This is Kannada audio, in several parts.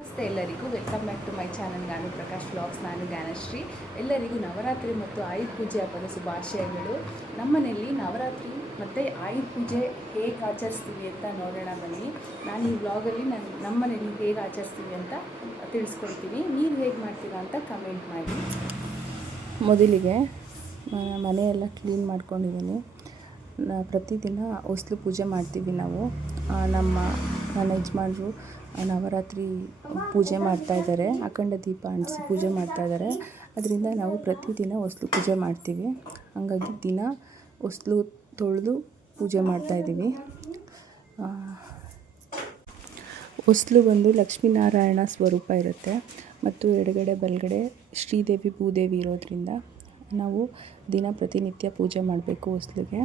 ನಮಸ್ತೆ ಎಲ್ಲರಿಗೂ. Welcome back to my channel ನಾನು ಪ್ರಕಾಶ್ ಬ್ಲಾಗ್ಸ್ ನಾನು ಜ್ಞಾನಶ್ರೀ. ಎಲ್ಲರಿಗೂ ನವರಾತ್ರಿ ಮತ್ತು ಆಯುಧ ಪೂಜೆ ಹಬ್ಬದ ಶುಭಾಶಯಗಳು. ನಮ್ಮನೆಯಲ್ಲಿ ನವರಾತ್ರಿ ಮತ್ತು ಆಯುಧ ಪೂಜೆ ಹೇಗೆ ಆಚರಿಸ್ತೀವಿ ಅಂತ ನೋಡೋಣ ಬನ್ನಿ. ನಾನು ಈ ಬ್ಲಾಗಲ್ಲಿ ನಾನು ನಮ್ಮನೆಯಲ್ಲಿ ಹೇಗೆ ಆಚರಿಸ್ತೀವಿ ಅಂತ ತಿಳಿಸ್ಕೊಡ್ತೀನಿ. ನೀವು ಹೇಗೆ ಮಾಡ್ತೀರಾ ಅಂತ ಕಮೆಂಟ್ ಮಾಡಿ. ಮೊದಲಿಗೆ ಮನೆಯೆಲ್ಲ ಕ್ಲೀನ್ ಮಾಡ್ಕೊಂಡಿದ್ದೀನಿ. ಪ್ರತಿದಿನ ಹೊಸ್ಲು ಪೂಜೆ ಮಾಡ್ತೀವಿ ನಾವು. ನಮ್ಮ ನನ್ನ ಯಜಮಾನ್ರು ನವರಾತ್ರಿ ಪೂಜೆ ಮಾಡ್ತಾ ಇದ್ದಾರೆ ಅಖಂಡ ದೀಪ ಅಂಟಿಸಿ ಪೂಜೆ ಮಾಡ್ತಾ ಇದ್ದಾರೆ ಅದರಿಂದ ನಾವು ಪ್ರತಿದಿನ ಹೊಸ್ಲು ಪೂಜೆ ಮಾಡ್ತೀವಿ. ಹಂಗಾಗಿ ದಿನ ಹೊಸ್ಲು ತೊಳೆದು ಪೂಜೆ ಮಾಡ್ತಾಯಿದ್ದೀವಿ ಹೊಸ್ಲು ಬಂದು ಲಕ್ಷ್ಮೀನಾರಾಯಣ ಸ್ವರೂಪ ಇರುತ್ತೆ. ಮತ್ತು ಎಡಗಡೆ, ಬಲಗಡೆ ಶ್ರೀದೇವಿ ಭೂದೇವಿ ಇರೋದ್ರಿಂದ ನಾವು ದಿನ ಪ್ರತಿನಿತ್ಯ ಪೂಜೆ ಮಾಡಬೇಕು ಹೊಸ್ಲಿಗೆ.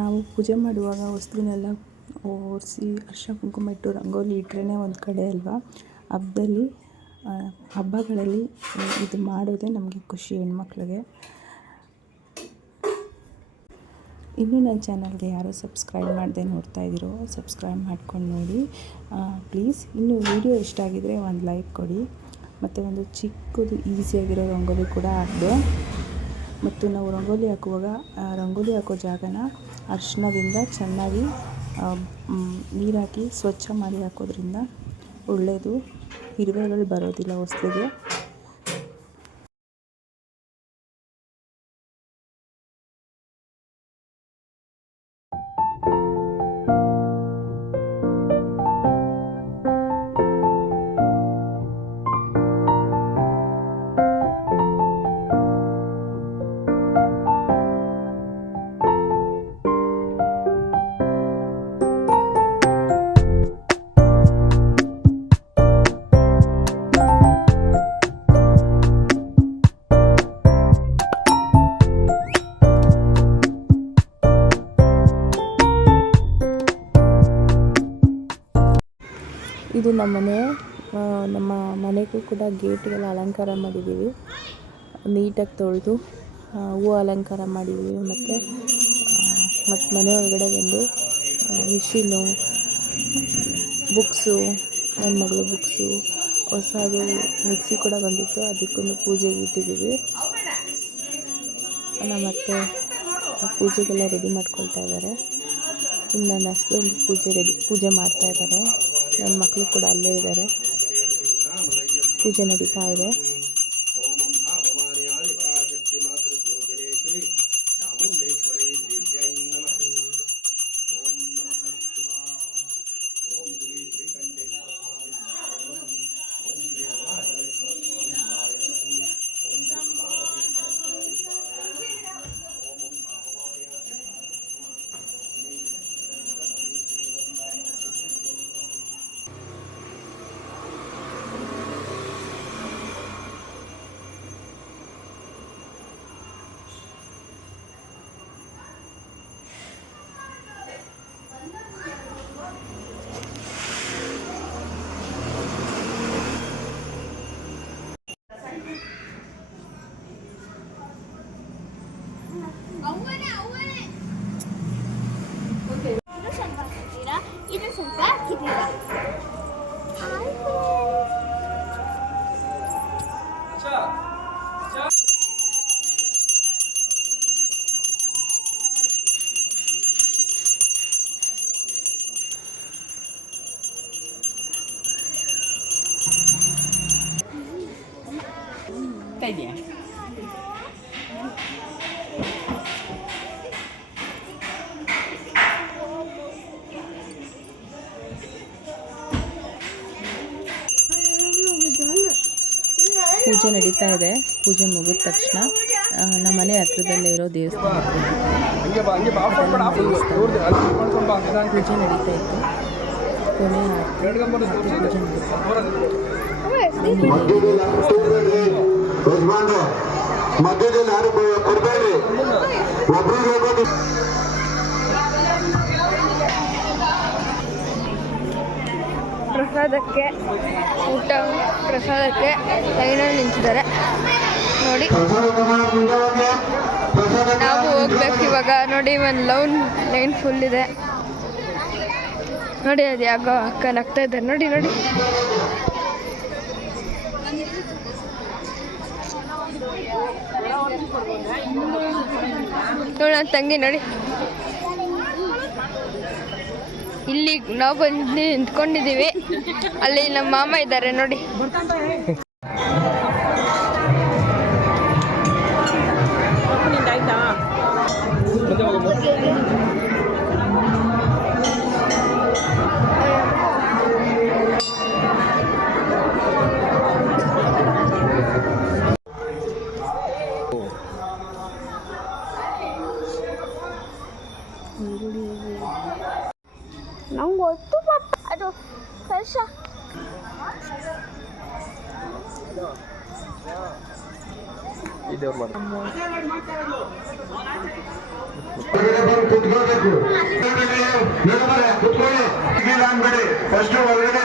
ನಾವು ಪೂಜೆ ಮಾಡುವಾಗ ವಸ್ತುನೆಲ್ಲ ಒರೆಸಿ ಅರ್ಶಿನ ಕುಂಕುಮ ಇಟ್ಟು ರಂಗೋಲಿ ಇಟ್ರೇ ಒಂದು ಕಡೆ ಅಲ್ವಾ? ಹಬ್ಬದಲ್ಲಿ ಹಬ್ಬಗಳಲ್ಲಿ ಇದು ಮಾಡೋದೇ ನಮಗೆ ಖುಷಿ ಹೆಣ್ಮಕ್ಳಿಗೆ. ಇನ್ನೂ ನನ್ನ ಚಾನಲ್ಗೆ ಯಾರು ಸಬ್ಸ್ಕ್ರೈಬ್ ಮಾಡದೆ ನೋಡ್ತಾ ಇದ್ದೀರೋ, ಸಬ್ಸ್ಕ್ರೈಬ್ ಮಾಡ್ಕೊಂಡು ನೋಡಿ. ಪ್ಲೀಸ್, ಇನ್ನು ವಿಡಿಯೋ ಇಷ್ಟ ಆಗಿದರೆ ಒಂದು ಲೈಕ್ ಕೊಡಿ. ಮತ್ತು ಒಂದು ಚಿಕ್ಕದು ಈಸಿಯಾಗಿರೋ ರಂಗೋಲಿ ಕೂಡ ಹಾಕಿದೆ. ಮತ್ತು ನಾವು ರಂಗೋಲಿ ಹಾಕುವಾಗ ರಂಗೋಲಿ ಹಾಕೋ ಜಾಗನ ಅರಿಶಿಣದಿಂದ ಚೆನ್ನಾಗಿ ನೀರಾಕಿ ಸ್ವಚ್ಛ ಮಾಡಿ ಹಾಕೋದ್ರಿಂದ ಒಳ್ಳೆಯದು ಇರುವೆಗಳು ಬರೋದಿಲ್ಲ ಹೊಸ್ಲಿಗೆ ಇದು ನಮ್ಮ ಮನೆ ನಮ್ಮ ಮನೆಗೂ ಕೂಡ ಗೇಟ್ಗೆಲ್ಲ ಅಲಂಕಾರ ಮಾಡಿದ್ದೀವಿ. ನೀಟಾಗಿ ತೊಳೆದು ಹೂವು ಅಲಂಕಾರ ಮಾಡಿದ್ದೀವಿ ಮತ್ತು ಮತ್ತು ಮನೆ ಒಳಗಡೆ ಬಂದು ಮಿಷಿನು, ಬುಕ್ಸು ನನ್ನ ಮಗಳು ಬುಕ್ಸು, ಹೊಸದು ಮಿಕ್ಸಿ ಕೂಡ ಬಂದಿತ್ತು. ಅದಕ್ಕೂ ಪೂಜೆಗೆ ಇಟ್ಟಿದ್ದೀವಿ. ಮತ್ತೆ ಪೂಜೆಗೆಲ್ಲ ರೆಡಿ ಮಾಡ್ಕೊಳ್ತಾ ಇದ್ದಾರೆ. ಇನ್ನು ನನ್ನ ಹಸ್ಬೆಂಡ್ ಪೂಜೆ ರೆಡಿ ಪೂಜೆ ಮಾಡ್ತಾ ಇದ್ದಾರೆ. ನನ್ನ ಮಕ್ಕಳು ಕೂಡ ಅಲ್ಲೇ ಇದ್ದಾರೆ ಪೂಜೆ ನಡೀತಾ ಇದೆ. ಪೂಜೆ ನಡೀತಾ ಇದೆ. ಪೂಜೆ ಮುಗಿದ ತಕ್ಷಣ ನಮ್ಮನೆ ನಮ್ಮ ಮನೆ ಹತ್ರದಲ್ಲೇ ಇರೋ ದೇವಸ್ಥಾನ ಪೂಜೆ ನಡೀತಾ ಇತ್ತು. ಕೊನೆ ಪೂಜೆ ನಡೀತಾ ಯಜಮಾನ್ರೆ ಮಧ್ಯದಲ್ಲಿ ಯಾರು ಕೊಡ್ಬೇಡ್ರಿ ಪ್ರಸಾದಕ್ಕೆ ಊಟ ಪ್ರಸಾದಕ್ಕೆ ಲೈನಲ್ಲಿ ನಿಂತಿದ್ದಾರೆ. ನೋಡಿ. ನಾವು ಹೋಗ್ಬೇಕು ಇವಾಗ. ನೋಡಿ ಒಂದು ಲೌನ್ ಲೈನ್ ಫುಲ್ ಇದೆ. ನೋಡಿ ಅದು ಯಾಕೋ ಅಕ್ಕ ನಗ್ತಾ ಇದ್ದಾರೆ. ನೋಡಿ ನೋಡಿ. ನೋಡಿ ತಂಗಿ ನೋಡಿ. ಇಲ್ಲಿ ನಾವು ಬಂದು ನಿಂತ್ಕೊಂಡಿದ್ದೀವಿ. ಅಲ್ಲಿ ನಮ್ಮ ಮಾಮ ಇದ್ದಾರೆ ನೋಡಿ. ನಂಗೆ ಗೊತ್ತು ಪಾಪ ಅದು ಕಳ್ಸ ಈ ದೇವ್ರು ಮಾಡಿ ಹೊರಗಡೆ ಬಂದು ಕುತ್ಕೋಬೇಕು ಮೇಡಮರೇ ಕುತ್ಕೊಳ್ಳಿ ಇಲ್ಲ ಅನ್ಬೇಡಿ ಫಸ್ಟ್ ಹೊರಗಡೆ